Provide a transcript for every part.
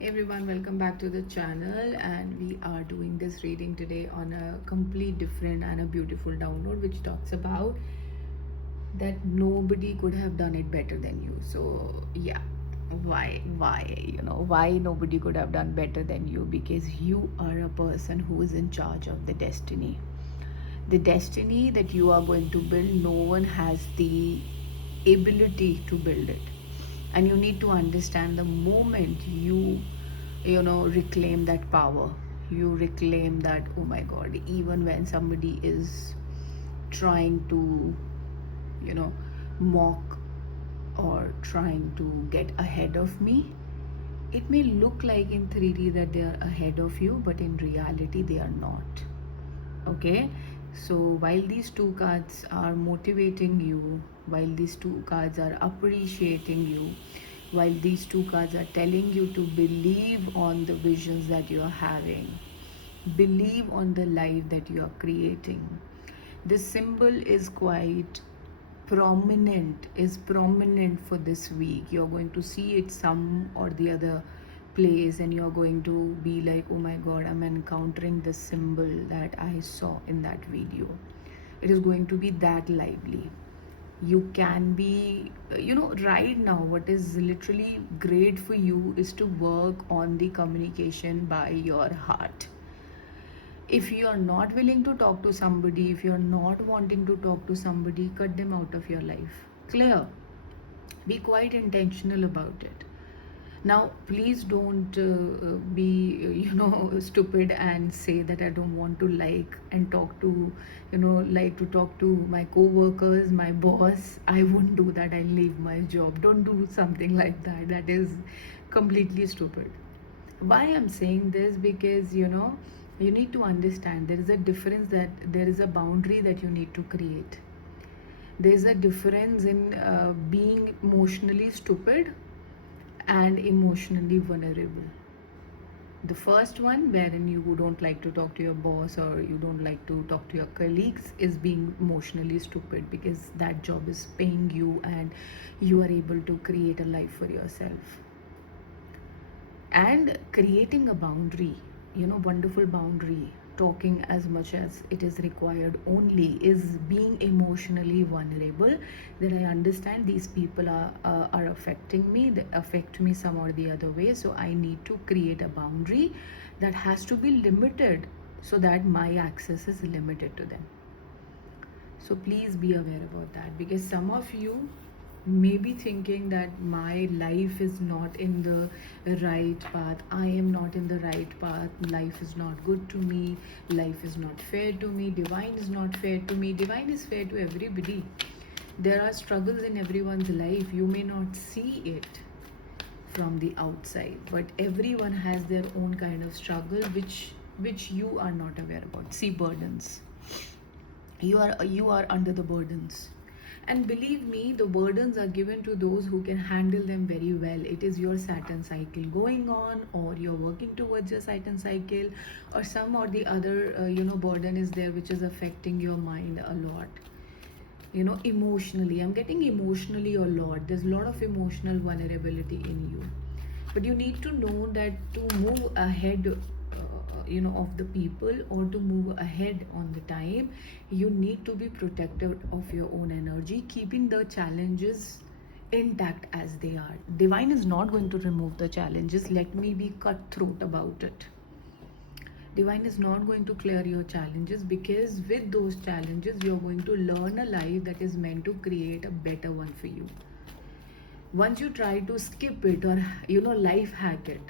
Hey everyone, welcome back to the channel, and we are doing this reading today on a complete different and a beautiful download which talks about that nobody could have done it better than you. So yeah, why nobody could have done better than you? Because you are a person who is in charge of the destiny that you are going to build. No one has the ability to build it, and you need to understand the moment you reclaim that power, you reclaim that, oh my god, even when somebody is trying to you know mock or trying to get ahead of me, it may look like in 3D that they are ahead of you, but in reality they are not. Okay, so while these two cards are motivating you, while these two cards are appreciating you, while these two cards are telling you to believe on the visions that you are having, believe on the life that you are creating, this symbol is prominent for this week. You're going to see it some or the other place, and you're going to be like, oh my god, I'm encountering the symbol that I saw in that video. It is going to be that lively. You can be, right now what is literally great for you is to work on the communication by your heart. If you are not willing to talk to somebody, if you are not wanting to talk to somebody, cut them out of your life. Clear. Be quite intentional about it. Now please don't be stupid and say that I don't want to like and talk to, like to talk to my co-workers, my boss. I wouldn't do that, I'll leave my job. Don't do something like that. That is completely stupid. Why I'm saying this? Because you need to understand there is a difference, that there is a boundary that you need to create. There's a difference in being emotionally stupid and emotionally vulnerable. The first one, wherein you don't like to talk to your boss or you don't like to talk to your colleagues, is being emotionally stupid, because that job is paying you and you are able to create a life for yourself. And creating a boundary, wonderful boundary, talking as much as it is required only, is being emotionally vulnerable. That I understand these people are affecting me, they affect me some or the other way, so I need to create a boundary that has to be limited, so that my access is limited to them. So please be aware about that, because some of you may be thinking that my life is not in the right path, I am not in the right path, life is not good to me, life is not fair to me, divine is not fair to me. Divine is fair to everybody. There are struggles in everyone's life. You may not see it from the outside, but everyone has their own kind of struggle, which you are not aware about. See, burdens. You are under the burdens, and believe me, the burdens are given to those who can handle them very well. It is your Saturn cycle going on, or you're working towards your Saturn cycle, or some or the other burden is there which is affecting your mind a lot. Emotionally, I'm getting emotionally a lot. There's a lot of emotional vulnerability in you, but you need to know that to move ahead, of the people, or to move ahead on the time, you need to be protective of your own energy, keeping the challenges intact as they are. Divine is not going to remove the challenges. Let me be cutthroat about it. Divine is not going to clear your challenges, because with those challenges you're going to learn a life that is meant to create a better one for you. Once you try to skip it, or life hack it,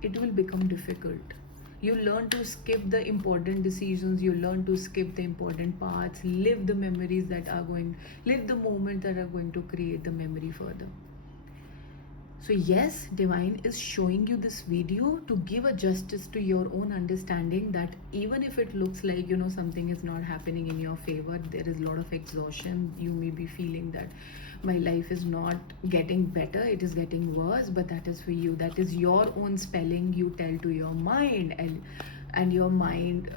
it will become difficult. You learn to skip the important decisions, you learn to skip the important parts, live the memories that are going, live the moments that are going to create the memory further. So yes, divine is showing you this video to give a justice to your own understanding, that even if it looks like something is not happening in your favor, there is a lot of exhaustion, you may be feeling that my life is not getting better, it is getting worse, but that is for you. That is your own spelling you tell to your mind, and your mind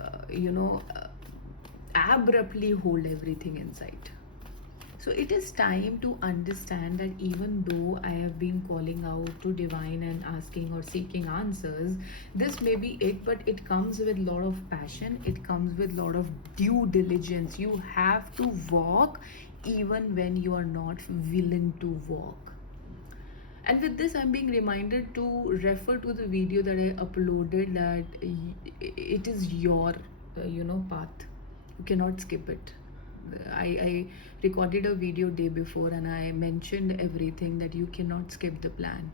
abruptly hold everything inside. So it is time to understand that even though I have been calling out to divine and asking or seeking answers, this may be it, but it comes with a lot of passion, it comes with a lot of due diligence. You have to walk even when you are not willing to walk. And with this, I'm being reminded to refer to the video that I uploaded, that it is your, path. You cannot skip it. I recorded a video day before and I mentioned everything, that you cannot skip the plan.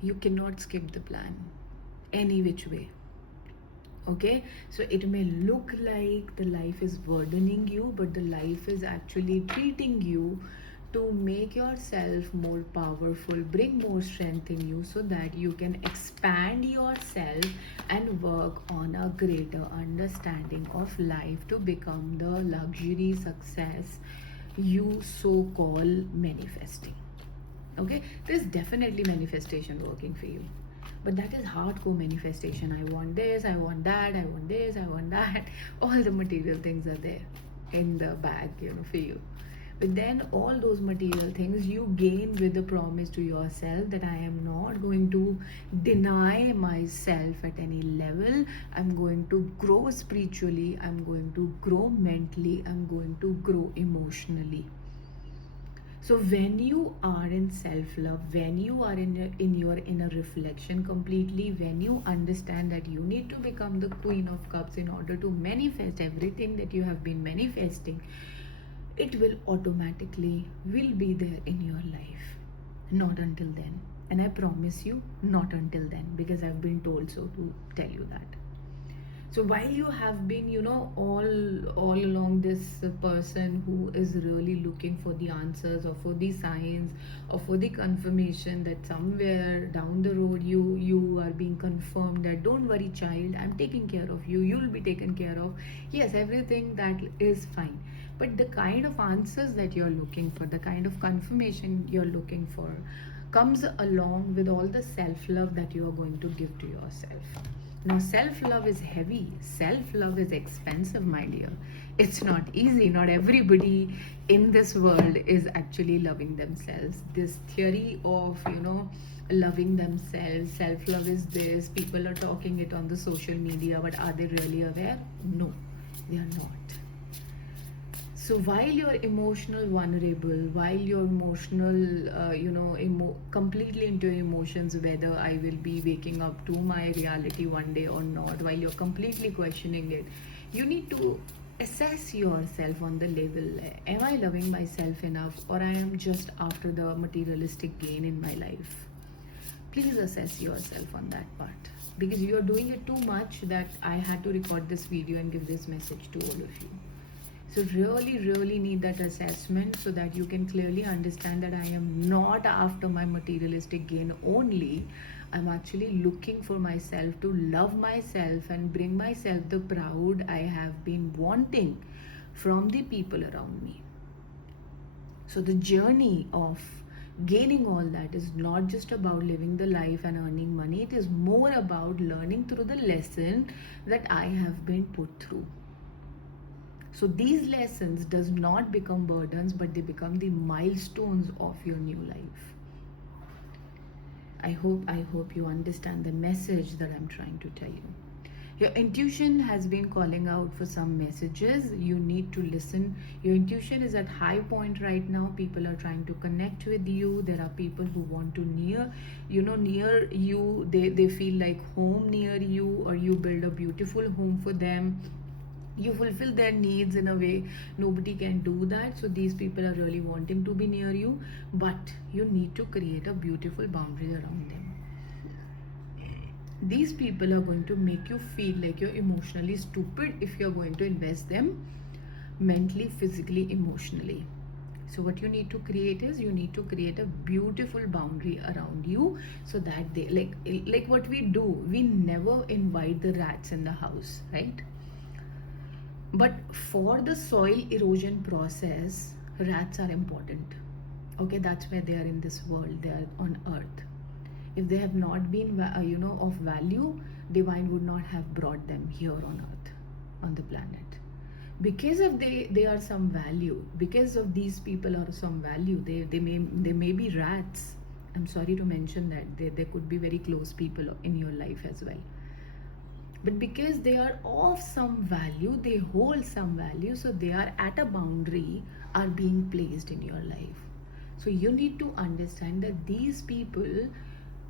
You cannot skip the plan any which way. Okay, so it may look like the life is burdening you, but the life is actually treating you to make yourself more powerful, bring more strength in you, so that you can expand yourself and work on a greater understanding of life to become the luxury success you so call manifesting. Okay, there's definitely manifestation working for you, but that is hardcore manifestation. I want this, I want that, I want this, I want that. All the material things are there in the bag, for you. But then all those material things you gain with the promise to yourself that I am not going to deny myself at any level. I'm going to grow spiritually, I'm going to grow mentally, I'm going to grow emotionally. So when you are in self-love, when you are in your inner reflection completely, when you understand that you need to become the Queen of Cups in order to manifest everything that you have been manifesting, it will automatically will be there in your life. Not until then. And I promise you, not until then, because I've been told so to tell you that. So while you have been, all along this person who is really looking for the answers or for the signs or for the confirmation that somewhere down the road you are being confirmed that don't worry child, I'm taking care of you, you'll be taken care of. Yes, everything that is fine. But the kind of answers that you're looking for, the kind of confirmation you're looking for, comes along with all the self-love that you are going to give to yourself. Now, self-love is heavy. Self-love is expensive, my dear. It's not easy. Not everybody in this world is actually loving themselves. This theory of, loving themselves, self-love is this. People are talking it on the social media, but are they really aware? No, they are not. So while you're emotional vulnerable, while you're emotional, completely into your emotions, whether I will be waking up to my reality one day or not, while you're completely questioning it, you need to assess yourself on the level, am I loving myself enough, or I am just after the materialistic gain in my life? Please assess yourself on that part, because you are doing it too much that I had to record this video and give this message to all of you. So really need that assessment so that you can clearly understand that I am not after my materialistic gain only. I'm actually looking for myself to love myself and bring myself the proud I have been wanting from the people around me. So the journey of gaining all that is not just about living the life and earning money. It is more about learning through the lesson that I have been put through. So these lessons does not become burdens, but they become the milestones of your new life. I hope you understand the message that I'm trying to tell you. Your intuition has been calling out for some messages. You need to listen. Your intuition is at high point right now. People are trying to connect with you. There are people who want to near you. They feel like home near you, or you build a beautiful home for them. You fulfill their needs in a way nobody can do that. So these people are really wanting to be near you, but you need to create a beautiful boundary around them. These people are going to make you feel like you're emotionally stupid if you're going to invest them mentally, physically, emotionally. So what you need to create is, you need to create a beautiful boundary around you, so that they like what we do, we never invite the rats in the house, right? But for the soil erosion process, rats are important. Okay, that's where they are in this world, they are on earth. If they have not been of value, divine would not have brought them here on earth, on the planet. because of they are some value, because of these people are some value, they may be rats. I'm sorry to mention that there could be very close people in your life as well, but because they are of some value, they hold some value, so they are at a boundary, are being placed in your life. So you need to understand that these people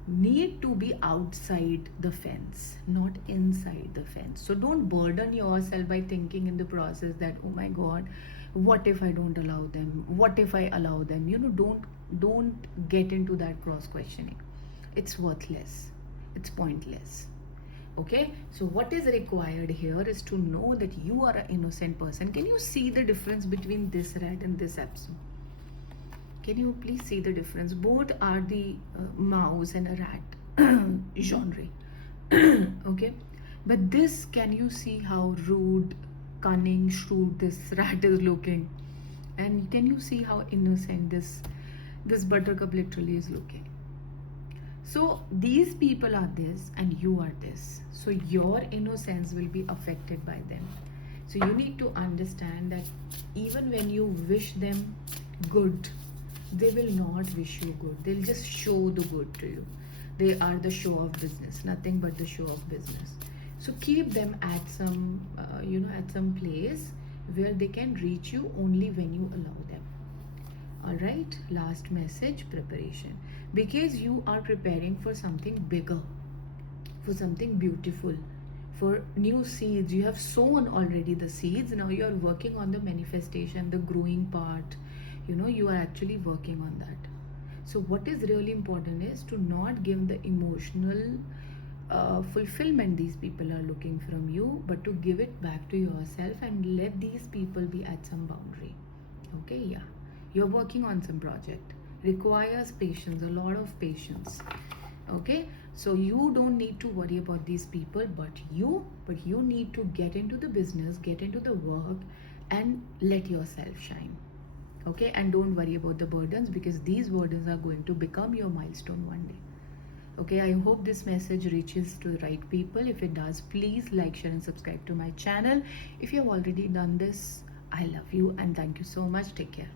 need to be outside the fence, not inside the fence. So don't burden yourself by thinking in the process that, oh my god, what if I don't allow them, what if I allow them. Don't get into that cross questioning. It's worthless, it's pointless. Okay, so what is required here is to know that you are an innocent person. Can you see the difference between this rat and this Epsom? Can you please see the difference? Both are the mouse and a rat genre. Okay, but this, can you see how rude, cunning, shrewd this rat is looking? And can you see how innocent this buttercup literally is looking? So these people are this and you are this. So your innocence will be affected by them. So you need to understand that even when you wish them good, they will not wish you good. They'll just show the good to you. They are the show of business, nothing but the show of business. So keep them at some, at some place where they can reach you only when you allow them. All right, last message, preparation. Because you are preparing for something bigger, for something beautiful, for new seeds. You have sown already the seeds. Now you are working on the manifestation, the growing part. You are actually working on that. So what is really important is to not give the emotional fulfillment these people are looking from you, but to give it back to yourself and let these people be at some boundary. Okay, yeah, you're working on some project, requires patience, a lot of patience. Okay, so you don't need to worry about these people, but you need to get into the business, get into the work, and let yourself shine. Okay, and don't worry about the burdens, because these burdens are going to become your milestone one day. Okay, I hope this message reaches to the right people. If it does, please like, share, and subscribe to my channel. If you have already done this, I love you and thank you so much. Take care.